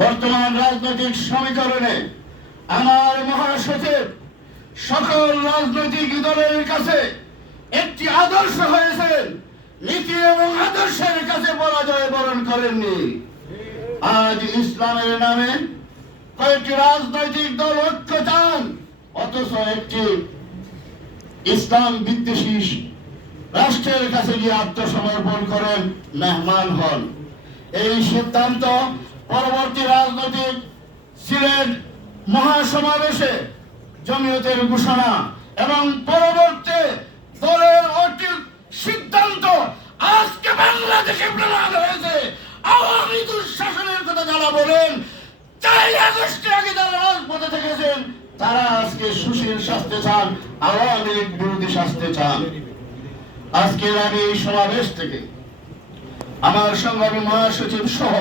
বর্তমান রাজনৈতিক সমীকরণে আমার মহাসচিব সকল রাজনৈতিক দলের কাছে একটি আদর্শ হয়েছেন, নীতি এবং আদর্শের কাছে পরাজয় বরণ করেননি। আজ ইসলামের নামে কয়েকটি রাজনৈতিক দল ঐক্য চান, অথচ একটি ইসলাম বিদ্বেষী রাষ্ট্রের কাছে গিয়ে আত্মসমর্পণ করেন, মেহমান হন। এই সিদ্ধান্ত পরবর্তী রাজনৈতিক সিলেট মহাসমাবেশে জমিয়তের ঘোষণা এবং পরবর্তী দলের ঐক্যের সিদ্ধান্ত আজকে বাংলাদেশে প্রমাণ হয়েছে। আওয়ামী দুঃশাসনের কথা যারা বলেন, 4 আগস্টের আগে যারা রাজপথে থেকেছেন, তারা আজকে সুশীল শাস্তি চান, আওয়ামী লীগ বিরোধী শাস্তি চান। আজকের আমি এই সমাবেশ থেকে আমার সংগ্রামী মহাসচিব সহ